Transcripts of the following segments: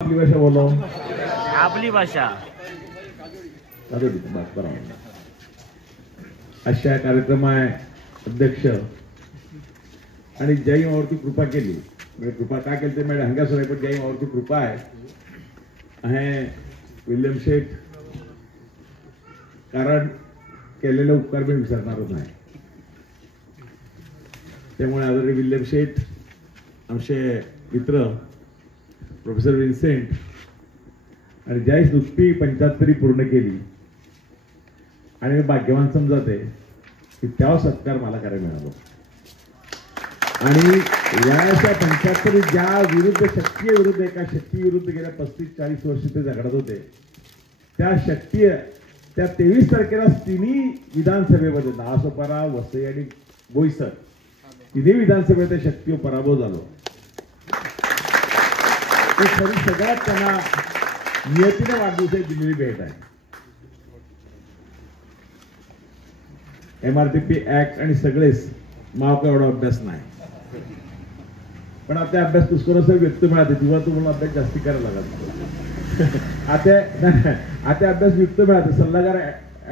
आपली भाषा बोलो. आपली भाषा अशा कार्यक्रमाय अध्यक्ष आणि ज्याही मावरती कृपा केली म्हणजे कृपा का केली ते म्हणजे हंगासुर आहे पण ज्याही मावरती कृपा आहे विल्यम शेठ कारण केलेले उपकार मी विसरणारच नाही. त्यामुळे आदरणीय विल्यम शेठ आमचे मित्र प्रोफेसर विन्सेंट आणि ज्याही नुकती 75 पूर्ण केली आणि भाग्यवान समजते की त्यावर सत्कार मला करायला मिळाला. आणि याच्या 75 ज्या विरुद्ध शक्ती विरुद्ध एका शक्ती विरुद्ध गेल्या 35-40 वर्ष ते झगडत होते त्या शक्ती त्या 23 तारखेला तिन्ही विधानसभेमध्ये नासोपारा वसई आणि बोईसर तिन्ही विधानसभेत त्या शक्तीवर पराभव झालो. ते खरी सगळ्यात त्यांना नियतीने वाढदिवसाची दिलेली भेट आहे. MRTP ऍक्ट आणि सगळेच माव एवढा अभ्यास नाही पण आता अभ्यास पुष्कळ व्यक्त मिळाले तेव्हा तुम्हाला अभ्यास जास्ती करायला लागत. आता अभ्यास व्यक्त मिळाले सल्लागार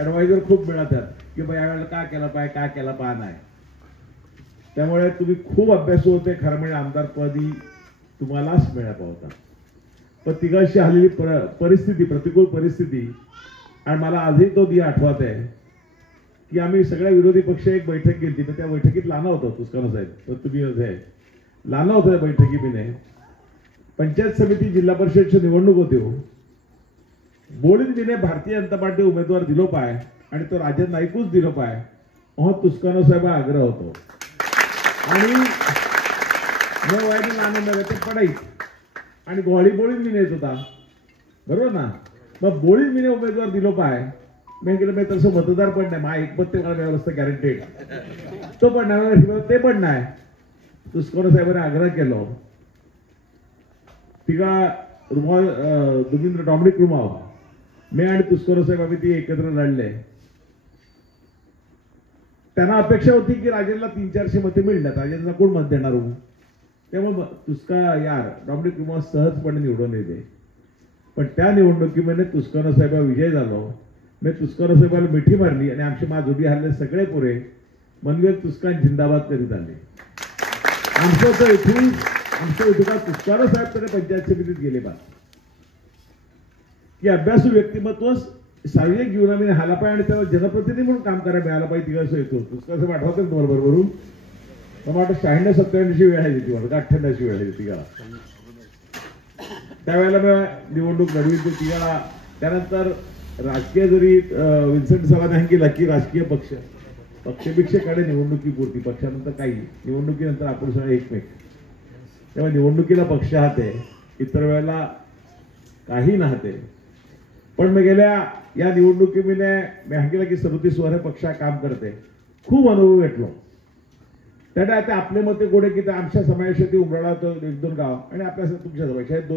ऍडवायझर खूप मिळतात की बाबा यावेळेला का केला पाहिजे का केला पाहिजे नाही. त्यामुळे तुम्ही खूप अभ्यास होते खरं म्हणजे आमदारपदी तुम्हालाच मिळत होता. पण तिघाशी आलेली परिस्थिती प्रतिकूल परिस्थिती आणि मला आजही तो दिवस आठवत आहे की आम्ही सगळ्या विरोधी पक्ष एक बैठक घेतली तर त्या बैठकीत लाना होता तुस्कानो साहेब तर तुम्ही लाना होता त्या बैठकीने पंचायत समिती जिल्हा परिषदची निवडणूक होती. बोळींनीने भारतीय जनता पार्टी उमेदवार दिलो पाय आणि तो राजन नाईकूच दिलो पाय तुस्कानो साहेब आग्रह होतो आणि वयाने लाना ते पडाईत आणि गोळी बोळींनी येत होता बरोबर ना. मग बोळींनी उमेदवार दिलो पाय मी केलं मी तसं मतदार पण नाही मा एकमत ते मला व्यवस्था गॅरंटेड तो पण नाही ते पण नाही. तुस्कानो साहेबांनी आग्रह केलो तिघा रुमाल दुमिंद्र डॉमिनिक रुमाव मी आणि तुस्कानो साहेब आम्ही ती एकत्र लढले. त्यांना अपेक्षा होती की राजेंद्रला 300-400 मते मिळतात राजेंद्रला कोण मत देणार हो. त्यामुळे तुस्का यार डॉमिनिक रुमाव सहजपणे निवडून येते. पण त्या निवडणुकीमध्ये तुस्कानो साहेब विजय झालो. मी तुस्कानो साहेबाला मिठी मारली आणि आमचे जोडी हल्ले सगळे पुरे मनवेल तुस्कान जिंदाबाद करीत आले. आमचं इथून तुस्कानो साहेब तरी पंचायत समितीत गेले बा की अभ्यासू व्यक्तिमत्व सार्वजनिक जीवनामध्ये हाला पाहिजे आणि त्याला जनप्रतिनिधी म्हणून काम करायला मिळालं पाहिजे. तिघा येतो तुस्कानो साहेब आठवतं तुम्हाला बरोबरून मला वाटतं 96-97 वेळ आहे ती वाटतं 98 वेळ आहे तिघाला. त्यावेळेला मी निवडणूक लढवी तो तिघाला. त्यानंतर राजकीय जरी विन्सेंट सरांनी सांगितलं की राजकीय पक्षपेक्षेकडे निवडणुकीपुरती पक्षानंतर काही निवडणुकीनंतर आपण सगळे एकमेक तेव्हा निवडणुकीला पक्ष हाते इतर वेळेला काही नव्हते. पण मी गेल्या या निवडणुकीमध्ये मी सांगितलं की 37 वर्ष पक्षा काम करते खूप अनुभव घेतलो. त्याने आता आपले मते गोडे की आमच्या समावेशातील उमराळा तो 1-2 गाव आणि आपल्या तुमच्या समावेशात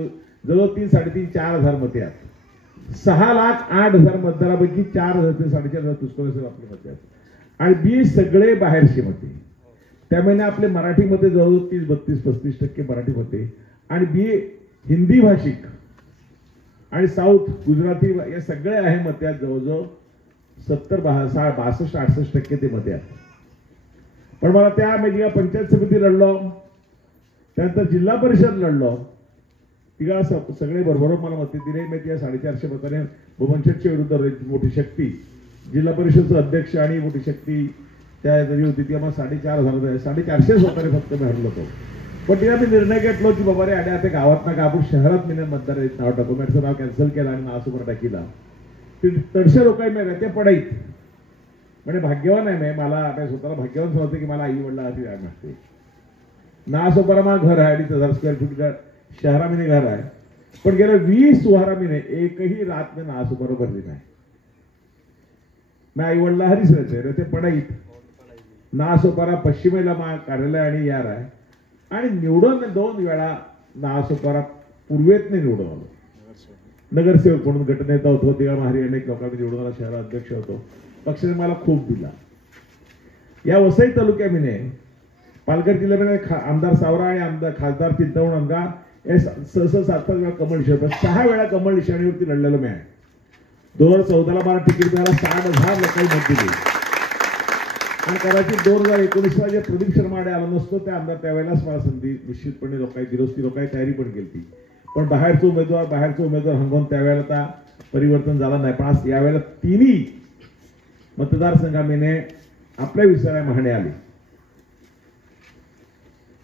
जवळ 3-3.5-4 हजार मते आहेत. 6,08,000 मतदारापैकी 4,000 ते 4,500 तुस्कानो साहेब आपले मते आहेत आणि बी सगळे बाहेरची मते. त्यामुळे आपले मराठी मते जवळजवळ 30-32-35% मराठी मते आणि बी हिंदी भाषिक आणि साऊथ गुजराती या सगळे आहे मते आहेत जवळजवळ 70-62-68% ते मते आहेत. पण मला त्या मी पंचायत समिती लढलो त्यानंतर जिल्हा परिषद लढलो तिघा सगळे बरोबर मला मते दिले. मी त्या 450 मताने भुवनशेठच्या विरुद्ध मोठी शक्ती जिल्हा परिषदचं अध्यक्ष आणि मोठी शक्ती त्या जरी होती ती आम्हाला 450 मताने फक्त मी हरलो होतो. पण तिला मी निर्णय घेतलो की बाबा रे आड्या आता गावात ना का आपण शहरात मी मतदार नाव टाकू. मॅटचं नाव कॅन्सल केलं आणि नासुपर टाकीला तडशे लोकांनी ते पडाईत म्हणजे भाग्यवान आहे मी मला स्वतःला भाग्यवान समजते की मला आई वडला अशी नसते. नासोपारा मला घर आहे 2,500 स्क्वेअर फूट शहरामध्ये घर आहे. पण गेल्या 20 वारामीने एकही रात में नासोपारा भरली नाही. मी आई वडला हरीच राहते ते पडाईत नासोपारा पश्चिमेला मा कार्यालय आणि यार आहे आणि निवडून 2 वेळा नासोपारा पूर्वेतने निवडून आलो. नगरसेवक म्हणून गटनेता होतो तेव्हा महारी अनेक लोकांनी निवडून आला. शहराध्यक्ष होतो. पक्षाने मला खूप दिला. या वसई तालुक्यामध्ये पालघर जिल्ह्यामध्ये आमदार सावरा आणि खासदार चिंतामण अंगा हे सहसा 7 वेळा कमळ निशाणी, 6 वेळा कमळ निशाणीवरती लढलेलो मी आहे. 2014ला मला तिकीट मिळाला, 60,000 लोकांनी मत दिली. आणि कदाचित 2019ला जे प्रदीप शर्माडे आला नसतो त्या आमदार त्यावेळेलाच मला संधी निश्चितपणे लोकांनी दिली असती, लोकांनी तयारी पण केली. पण बाहेरचा उमेदवार हंगवून त्यावेळेला आता परिवर्तन झालं नाही. पण आज यावेळेला तिन्ही मतदारसंघाने आपल्या विचाराने मागणी आली.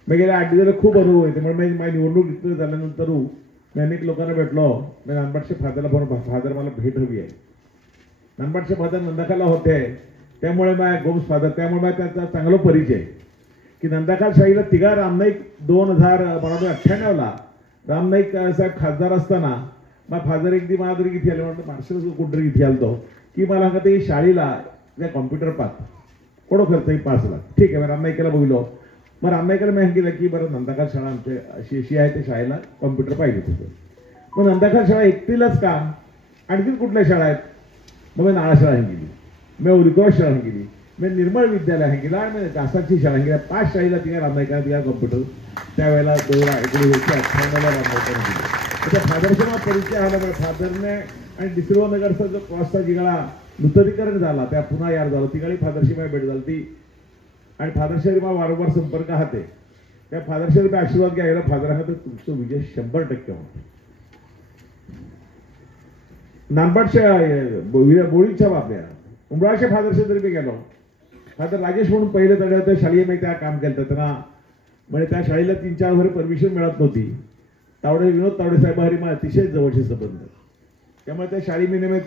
मी गेल्या 8 दिवसाला खूप अनुभव येते. म्हणून मी माझी निवडणूक इतकं झाल्यानंतर मी अनेक लोकांना भेटलो. मी नानबाटच्या फादरला फोन, फादर मला भेट हवी आहे. नानबाटचे फादर नंदाखाला होते, त्यामुळे माझ्या गोम्स फादर, त्यामुळे माझ्या त्याचा चांगला परिचय की नंदाखाल शाहीला तिघा रामनाईक 2098ला रामनाईक साहेब खासदार असताना मग फादर एकदी मला तरी किती आले म्हणतो मार्शल कुठतरी इथे आलतो की मला सांगते ही शाळेला त्या कॉम्प्युटर पाहत कोण खर्च 5 लाख. ठीक आहे, मग रामनाईकाला बघिलो. मग रामनाईकाला मी सांगितलं की बरं नंदाखाल शाळा आमच्या अशी आहे, त्या शाळेला कॉम्प्युटर पाहिजे होतं. मग नंदाखाल शाळा एकटीलाच का, आणखी कुठल्या शाळा आहेत? मग मी नाळा शाळा सांगितली, मी उलिक्रॉस शाळा सांगितली, मी निर्मळ विद्यालय सांगितलं आणि मी घासाची शाळा सांगितल्या. 5 शाळेला तिघा रामनाईकाला तिघा कॉम्प्युटर त्यावेळेला 1998ला रामनाईकाने दिली. त्या फादरचा मला परिचय आला. बरं फादरने आणि डिसर्व नगरचा जो क्रॉसचा जिगळा नूतनीकरण झाला त्या पुन्हा यार झालं, तिकडे फादरशी माझी भेट झाली ती. आणि फादरशी मला वारंवार संपर्क हाते. त्या फादरशी मी आशीर्वाद घ्यायला फादर तर तुमचं विजय 100% होतं. नानबाटच्या बोळीच्या बापल्या उमराच्या फादरशी तरी मी गेलो. फादर राजेश म्हणून पहिले तडे होते शाळेय मी त्या काम केलं त्यांना. म्हणजे त्या शाळेला 3-4 वर्ष परमिशन मिळत नव्हती. विनोद तावडे साहेब हरी मला अतिशय जवळचे संबंध, त्यामुळे त्या शाळी मी नेहमी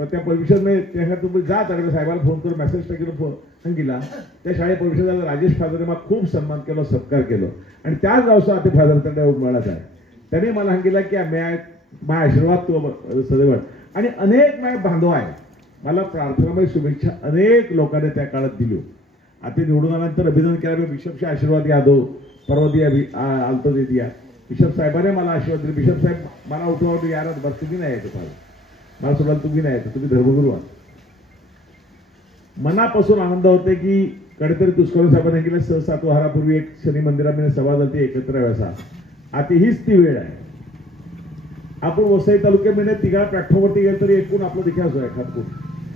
त्या परमिशन मी त्या तुम्ही जा तडे साहेबाला फोन करून मेसेज टाकून सांगितला. त्या शाळेत परमिशन झालं. राजेश फादरने मला खूप सन्मान केला, सत्कार केला. आणि त्याच गावचा ते फादर तडे मिळत आहे. त्याने मला सांगितलं की माझा आशीर्वाद तू सदैव. आणि अनेक माझे बांधव आहे, मला प्रार्थनामय शुभेच्छा अनेक लोकांनी त्या काळात दिली. आता निवडून आल्यानंतर अभिनंदन केला. मी बिशपचे आशीर्वाद यादव परवदी आलतो ते दिया. बिशप साहेबांनी मला आशीर्वाद दिले. बिशप साहेब मला उठवतो यार बस तुम्ही नाही यायचं, मला सोडायला तुम्ही नाही यायचं, तुम्ही धर्मगुरू आहात. मनापासून आनंद होते की कधीतरी दुष्कर्म साहेबांनी केलं 6-7 वारापूर्वी एक शनी मंदिरामध्ये सभा झाली एकत्र व्यासा. आता हीच ती वेळ आहे. आपण वसई तालुक्यामध्ये तिघा प्लॅटफॉर्मवरती गेलं तरी एकूण आपलं देखील असो एखाद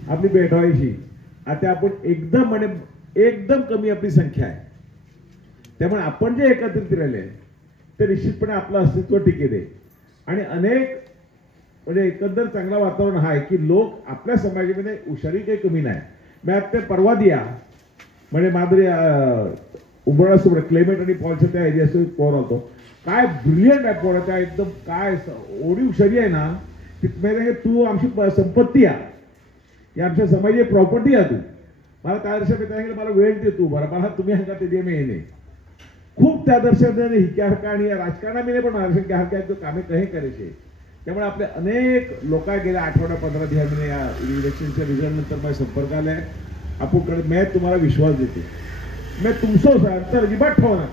आपली भेट व्हायची. आता आपण एकदम कमी आपली संख्या आहे. त्यामुळे आपण जे एकत्रित राहिले ते निश्चितपणे आपलं अस्तित्व टिकेल. आणि अनेक म्हणजे एकंदर चांगलं वातावरण आहे की लोक आपल्या समाजामध्ये हुशारी काही कमी नाही. मी आता परवा दिया म्हणजे माधुरी उमरा सुबड क्लेमेंट आणि पॉलच्या त्या एरियाचं पोर होतो. काय ब्रिलियंट आहे पोर, त्या एकदम काय एवढी हुशारी आहे ना. तिथे तू आमची संपत्ती आहे, ही आमच्या समाजाची प्रॉपर्टी आहे. तू मला त्या दर्शक मला वेळ दे, तू बरं मला तुम्ही हंका ते दे मी येणे. खूप त्या दर्शनाने हिक्याहरका आणि राजकारणामध्ये पण हरक्या कामे कहे करायचे. त्यामुळे आपले अनेक लोक गेल्या 8-15 दिवसांनी या इलेक्शनच्या रिझल्ट नंतर माझ्या संपर्क आलाय. आपण मैं तुम्हाला विश्वास देते, मैं तुमचं अंतर अजिबात ठेवणार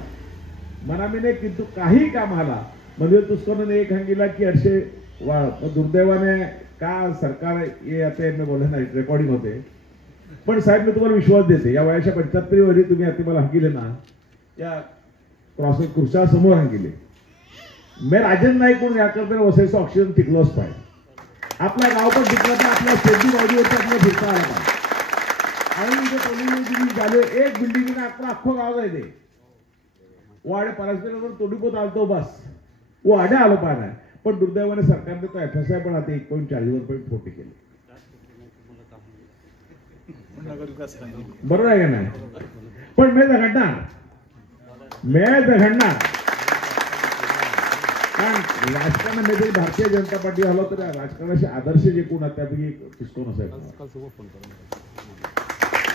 मना मी नाही. किंतु काही काम आला म्हणजे तुझकोने एक सांगितला की असे दुर्दैवाने का सरकार ये आता मी बोलले नाही रेकॉर्डिंग होते. पण साहेब मी तुम्हाला विश्वास देते, या वयाच्या 75 वर्षी तुम्ही आता मला सांगितले ना या क्रॉस खुर्च्या समोर सांगितले. मी राजन नाईक म्हणून याकरता वसायचं ऑक्सिजन टिकलोच पाहिजे. आपला गाव पण टिकला तर आपल्या शेती बाजूवरती आपल्याला फिरता आला पाहिजे. आणि इथे पोलिस झाले एक बिल्डिंग आपलं अख्खं गाव जायचे वाडे परस्पर तोडीपोत आलतो बस वाडे आलो पाहिजे. पण दुर्दैवाने सरकारने तो FSI पण आता 1.40 केले. बरोबर आहे का नाही? पण मी झगडणार कारण राजकारणामध्ये भारतीय जनता पार्टी झालो तर राजकारणाचे आदर्श जे कोण आहेत त्यापैकी पुष्कोन असायचं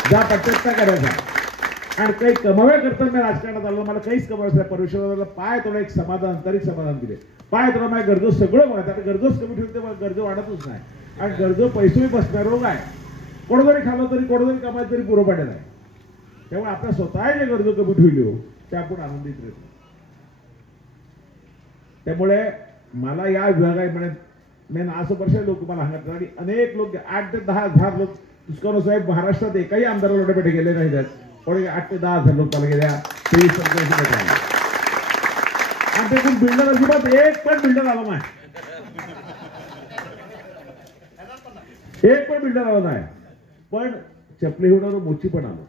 ज्या प्रत्यक्षता करायचा. आणि काही कमाव्या करता मी राजकारणात आलो, मला काहीच कमावायचं नाही. परमेश्वराला पाय थोडं एक समाधान आंतरिक समाधान दिले. पाय थोडं माझ्या गरजो सगळं बघा. आता गरजोच कमी ठेवते गरज वाढतच नाही. आणि गरजो पैसे बसणार रोग आहे. कोण जरी खाल्लं तरी कोण जरी कमायचं तरी पुरं पडेल आहे. त्यामुळे आपल्या स्वतः जे गरजो कमी ठेवली हो त्या आपण आनंदित राहतो. त्यामुळे मला या विभागामध्ये मी 900 वर्ष लोक मला सांगतात आणि अनेक लोक 8 ते 10 हजार लोक तुस्कानो साहेब महाराष्ट्रात एकही आमदार लोटापेटे गेले नाही. पण 8 ते 10 हजार लोक मला गेल्या 23 आमच्याकडून बिल्डर अजिबात एक पण बिल्डर आला नाही, एक पण बिल्डर आला नाही. पण चपली होणार मोची पण आलो.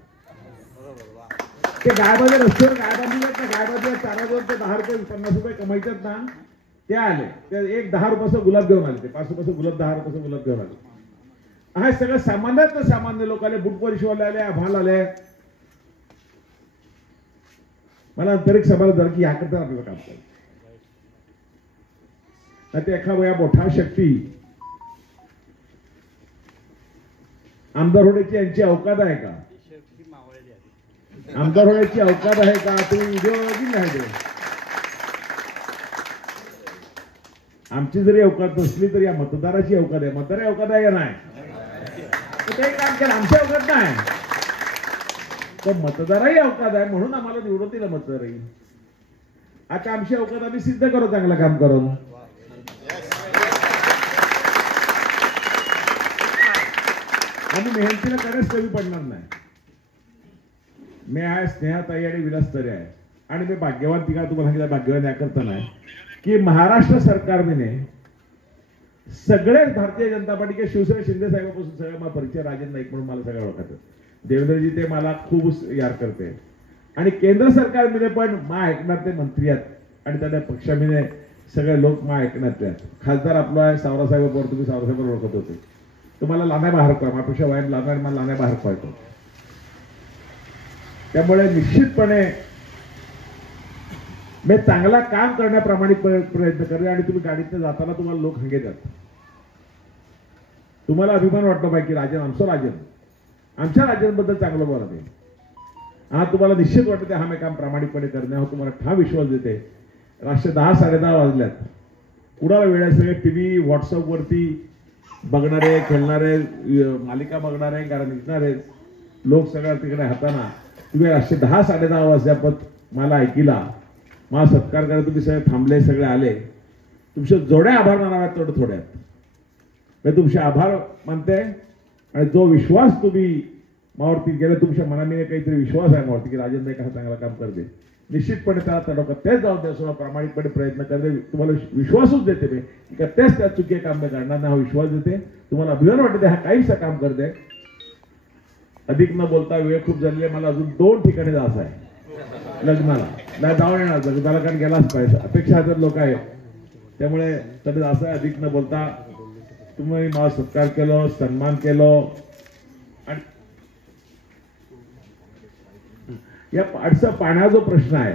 ते गायबाजे रस्त्यावर गाय बांधले ना, गायबाजे चारावर ते 10 रुपये 50 रुपये कमायच्यात ना, ते आले. ते एक 10 रुपयाचा गुलाब घेऊन आले. ते 5 रुपयाचा गुलाब 10 रुपयाचा गुलाब घेऊन आले. हा सगळं सामान्यात ना सामान्य लोक आले, बुट परिशवाले आले, आभाल आले. मला आंतरिक समाज झाला की याकरता आपल्याला काम करायचं. नाही ते एका वया मोठा शक्ती आमदार होण्याची यांची अवकात आहे का? आमदार होण्याची अवकात आहे का? तुम्ही व्हिडिओ नाही दे. आमची जरी अवकात नसली तरी या मतदाराची अवकात आहे. मतदाराची अवकात आहे का नाही? ते काम केलं, आमची अवकात नाही. तर मतदाराही अवकात आहे म्हणून आम्हाला निवडून दिलं मतदारही. आता आमची अवकात आम्ही सिद्ध करू, चांगलं काम करून. आम्ही मेहनतीला कधीच कमी पडणार नाही. मी आहे स्नेहाताई आणि विलासताई आहे. आणि मी भाग्यवान, तिघा तुम्हाला सांगितलं भाग्यवान याकरता नाही की महाराष्ट्र सरकारने सगळे भारतीय जनता पार्टी के शिवसेना शिंदे साहेबांपासून सगळं मला परिचय, राजन नाईक म्हणून मला सगळं ओळखतात. देवेंद्रजी ते मला खूप यार करते. आणि केंद्र सरकारमध्ये पण मा ऐकणार ते मंत्री आहेत आणि त्या पक्षामध्ये सगळे लोक मा ऐकण्यात आहेत. खासदार आपला आहे सावरासाहेबांवर, तुम्ही सावरासाहेबांवर ओळखत होते. तुम्हाला लाना बाहेर पडा, माझ्यापेक्षा वयात लाना आणि मला लाना बाहेर पडतो. त्यामुळे निश्चितपणे मी चांगला काम करण्याप्रमाणे प्रयत्न करेन. आणि तुम्ही गाडीतनं जाताना तुम्हाला लोक हंगेतात. तुम्हाला अभिमान वाटतो पाहिजे की राजन, आमचं राजन, आमच्या राजांबद्दल चांगलं बोलत आहे. हा तुम्हाला निश्चित वाटते हा मी काम प्रामाणिकपणे करण्यावर तुम्हाला ठाम विश्वास देते. रात्री 10 साडेदहा वाजल्यात. कुणाला वेळ आहे? सगळे टीव्ही व्हॉट्सअपवरती बघणारे, खेळणारे, मालिका बघणारे, गाणं निघणारे लोक सगळ्या तिकडे हाताना तुम्ही रात्री 10 साडेदहा वाजल्यापत मला ऐकिला, मला सत्कार करायला तुम्ही सगळे थांबले, सगळे आले. तुमचे जेवढे आभार मानाव्यात तेवढे थोडे आहेत. मी तुमचे आभार मानते. आणि जो विश्वास तुम्ही मावरती गेला, तुमच्या मनाने काहीतरी विश्वास आहे मावरती की राजन नाईक हा चांगला काम करते, निश्चितपणे त्याला तडोका तेच जाऊ दे असं प्रामाणिकपणे प्रयत्न करते. तुम्हाला विश्वासच देते मी की तेच त्या चुकीचे काम नाही करणार नाही, हा विश्वास देते. तुम्हाला अभिमान वाटते हा काहीच काम करते. अधिक न बोलता वेळ खूप झालेली आहे. मला अजून 2 ठिकाणी जायचं आहे लग्नाला. नाही जाऊन येणार लग्नाला, कारण गेलाच पाहिजे. अपेक्षा हजार लोक आहेत. त्यामुळे तरी असं आहे, अधिक न बोलता तुम्ही मला सत्कार केलो, सन्मान केलो. आणि या पाण्याचा जो प्रश्न आहे,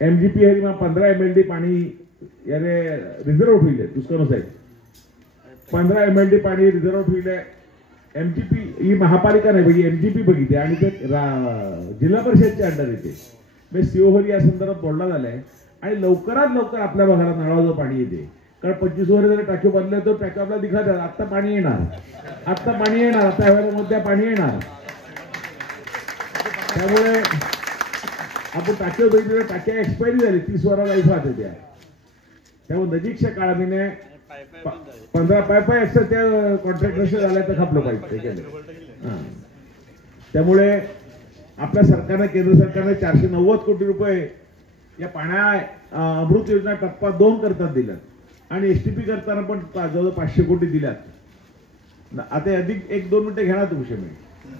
एमजीपी हे 15 MLD पाणी याने रिझर्व ठेवले. दुष्काळ साहेब 15 MLD पाणी रिझर्व ठेवले. एमजीपी ही महापालिका नाही बघी, एमजीपी बघितली आणि ते जिल्हा परिषदच्या अंडर येते. मी शिवहरी या संदर्भात बोलला झालाय. आणि लवकरात लवकर आपल्या भागाला नळाचं पाणी येते. कारण 25 वर जरी टाकी बदलले तर टाकी आपल्याला दिखत आहे. आत्ता पाणी येणार, आत्ता पाणी येणार, आता ह्या मध्ये पाणी येणार. त्यामुळे आपण टाकीवर बघितलं, टाक्या एक्सपायरी झाली, 30 वर लाईफ राहते त्या. त्यामुळे नजीकच्या काळाने 15 पायपा एक्स्ट्रा त्या कॉन्ट्रॅक्टरच्या झाल्या तर खपलं पाहिजे ते केलं. त्यामुळे आपल्या सरकारने, केंद्र सरकारने 490 कोटी रुपये या पाण्या अमृत योजना टप्पा 2 करतात दिल्यात. आणि एसटीपी करताना पण जवळ 500 कोटी दिल्यात. आता अधिक 1-2 मिनिटं घेणार तुमचे मी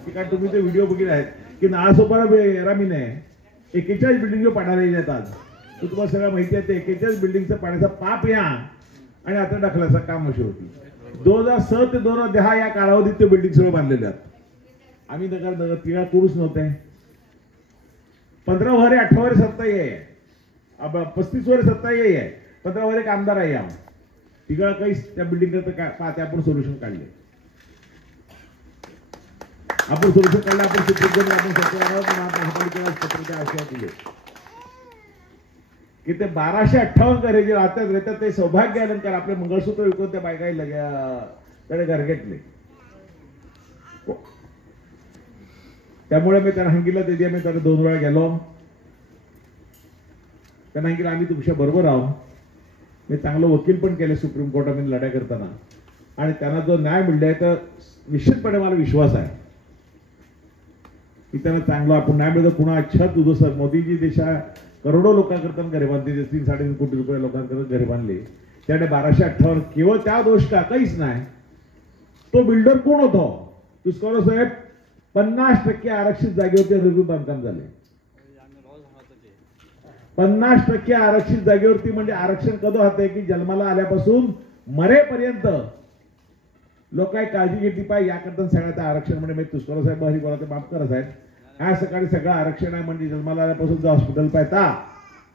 की काय तुम्ही ते व्हिडिओ बघितले आहेत की नासोपारा येरामीने 41 बिल्डिंग पाण्याला येतात. आज तर तुम्हाला सगळं माहिती आहे ते 41 बिल्डिंगचं पाण्याचा पाप या आणि आता टाकल्याचं काम अशी होती. 2007 ते 2010 या कालावधीत ते बिल्डिंग सगळं बांधलेले आहेत. आम्ही नगर तिला करूच नव्हते. 15 वर 18 वर सत्ता आहे, 35 वर सत्ता आहे, 15 वर एक आमदार आहे. या तिकडं काही त्या बिल्डिंग करता ते आपण सोल्युशन काढले. आपण सोल्युशन काढलं. आपण सुप्रीम कोर्ट, आपण सरकार महापालिकेला पत्रकार आश्वासन दिले की ते 1258 घरे जे राहतात ते सौभाग्य अलंकार आपले मंगळसूत्र विकून त्या बायकाई लगेकडे घर घेतले. त्यामुळे मी त्यांना सांगितलं, ते मी त्यांना 2 वेळा गेलो. त्यांना सांगितलं आम्ही तुमच्या बरोबर आहोत. मी चांगलं वकील पण केले सुप्रीम कोर्टामध्ये लढाई करताना. आणि त्यांना जो न्याय मिळाला तर निश्चितपणे मला विश्वास आहे की त्यांना चांगलं आपण न्याय मिळतो. पुन्हा छत उद्ध्वस्त मोदीजी करोडो लोकांकरता घरे बांधली, 3-3.5 कोटी रुपये लोकांकरता घरे बांधली. त्याने 1258 केवळ त्या दोष का काहीच नाही. तो बिल्डर कोण होतो? तुस्कोरो साहेब 50% आरक्षित जागेवरती रघु बांधकाम झाले. 50% आरक्षित जागेवरती म्हणजे आरक्षण कधी होते की जन्माला आल्यापासून मरेपर्यंत लोक काही काळजी घेतली पाहिजे याकरता सगळ्या त्या आरक्षण म्हणजे मी तुस्कोरो साहेब हरी बोला ते माफ करा साहेब. आज सकाळी सगळं आरक्षण आहे म्हणजे जन्माला आल्यापासून जो हॉस्पिटल पाहता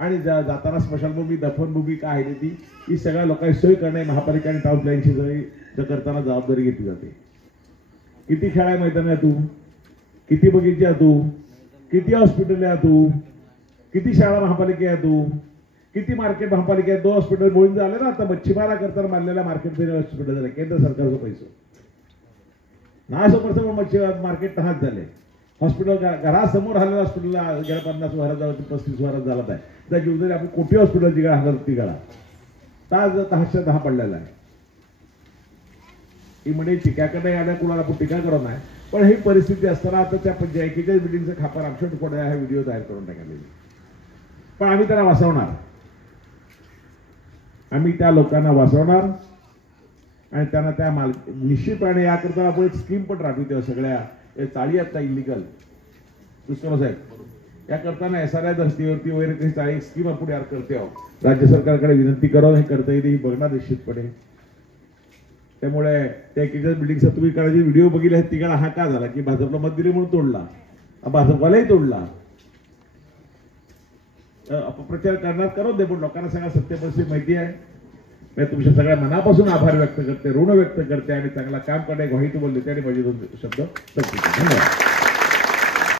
आणि जाताना स्मशानभूमी दफनभूमी काय आहे ती ही सगळ्या लोकांची सोय करणे महापालिका आणि टाउन प्लॅनची सोय करताना जबाबदारी घेतली जाते. किती खेळाय मैदान आहे तू, किती बगीचे आहे तू, किती हॉस्पिटल आहे तू, किती शाळा महापालिका आहे तू, किती मार्केट महापालिका आहे. 2 हॉस्पिटल बोळून झाले ना आता मच्छीमारा करताना बांधलेल्या मार्केट हॉस्पिटल झाले केंद्र सरकारचं पैसे ना समोर मच्छी मार्केट तहाच झाले. हॉस्पिटल घरासमोर आलेलं हॉस्पिटलला गेल्या 50 वर्षात 35 वर्षात झाला आहे. त्या जीवजरी आपण कोटी हॉस्पिटलची गाळा हजार ती गाळा तास 10 पडलेला आहे. ही म्हणजे टीकाकडे आल्या कुणाला आपण टीका करत नाही पण ही परिस्थिती असताना आता त्या पंचायतीच्या बिल्डिंगचं खापर आमच्या पुढे हा व्हिडिओ तयार करून टाकलेली. पण आम्ही त्याला वाचवणार, आम्ही त्या लोकांना वाचवणार आणि त्यांना त्या निश्चितपणे याकरता आपण एक स्कीम पण राबवतो. सगळ्या चाळी आहेत इलिगल दुसरं साहेब याकरता ना SRI धर्तीवरती वगैरे काही चाळी स्कीम आपण यार करते आहोत. राज्य सरकारकडे विनंती करावं हे करता येते ही बघणार निश्चितपणे. त्यामुळे त्या एकेच्या बिल्डिंगचा तुम्ही काळजी व्हिडिओ बघितले आहेत तिकडे हा का झाला की भाजपला मत दिले म्हणून तोडला, भाजपवालाही तोडला. अपप्रचार करणार करून दे पण लोकांना सगळ्या सत्य परिस्थिती माहिती आहे. मी तुमच्या सगळ्या मनापासून आभार व्यक्त करते, ऋण व्यक्त करते आणि चांगला काम करणे ग्वाही बोलले आणि माझे 2 शब्द धन्यवाद.